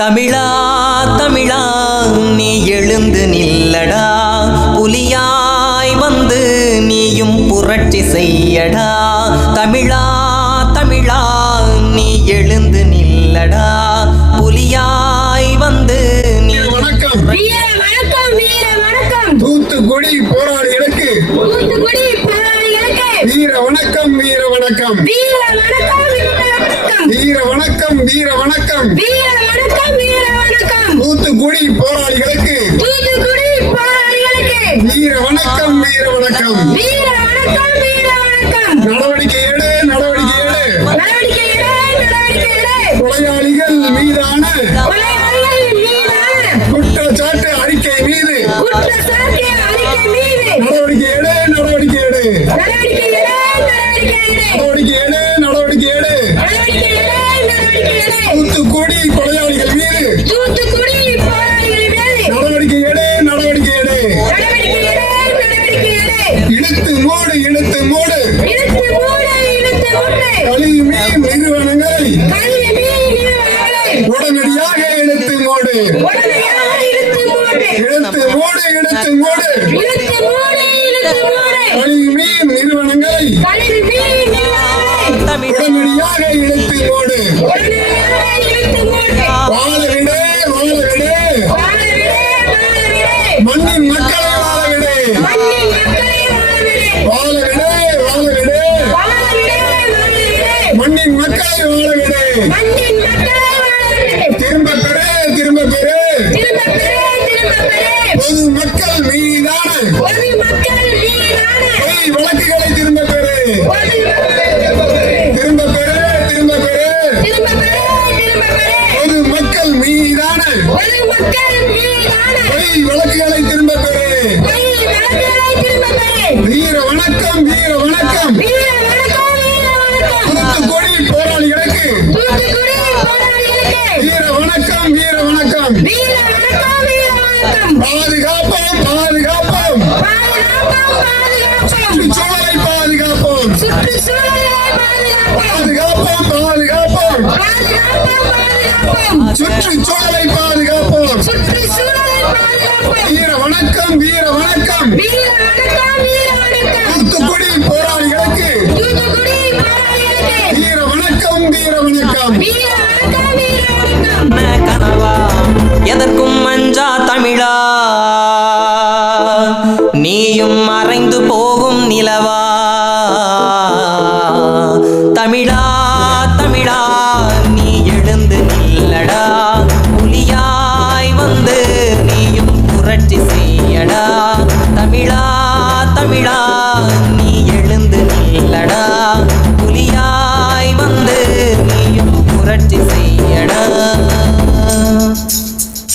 தமிழா தமிழா நீ எழுந்து நில்லடா, புலியாய் வந்து நீயும் புரட்சி செய்யடா. தமிழா தமிழா நீ எழுந்து நில்லடா, புலியாய் வந்து நீ. வணக்கம் வணக்கம் வீர வணக்கம். தூத்துக்குடி போராளிகளுக்கு வீர வணக்கம் வீர வணக்கம் வீர வணக்கம் வீர வணக்கம் வீர வணக்கம் வீர வணக்கம் வீர வணக்கம். தூத்துக்குடி போராளிகளுக்கு வீர வணக்கம் வீர வணக்கம் வீர வணக்கம் வீர வணக்கம். நடவடிக்கை எடு நடவடிக்கை எடு நடவடிக்கை எடு. கொலையாளிகள் மீதான குற்றச்சாட்டு அறிக்கை மீது நடவடிக்கை எடு நடவடிக்கை எடு நடவடிக்கை எடு நடவடிக்கை எடு. தூத்துக்குடி கொலையாளிகள் மீது நடவடிக்கை எடு நடவடிக்கை எடு. இழுத்து மூடு இழுத்து மூடு கழிவுமே நிறுவனங்களை உடனடியாக இழுத்து மூடு இழுத்து மூடு இழுத்து மூடு கழிவுமே நிறுவனங்களை உடனடியாக இழுத்து மூடு. வாழவிடு வாழவிடு மண்ணின் மக்களை வாழவிடு வாழவிடு வாழவிடு மண்ணின் மக்களை வாழவிடு. திரும்ப பெறு திரும்ப பெறு பொது மக்கள் மீதான பொய் வழக்குகளை திரும்ப பெறு திரும்ப பெறு திரும்ப பெறு பொது மக்கள் மீதான பொய் வழக்குகளை திரும்ப பெறு. வீர வணக்கம் வீர வணக்கம் தூத்துக்குடி போராளிகளுக்கு வீர வணக்கம் வீர வணக்கம். பாதுகாப்போம் பாதுகாப்போம் சுற்றுச்சூழலை பாதுகாப்போம் பாதுகாப்போம் பாதுகாப்போம் சுற்றுச்சூழலை பாதுகாப்போம். வீர வணக்கம் வீர வணக்கம் தூத்துக்குடி போராளிகளுக்கு வீர வணக்கம் வீர வணக்கம். கனவா எதற்கும் மஞ்சா தமிழா, நீயும் மறைந்து போகும் நிலவா. தமிழா தமிழா நீ எழுந்து நில்லடா, புலியாய் வந்து நீயும் புரட்சி செய்யடா. தமிழா தமிழா நீ எழுந்து நில்லடா.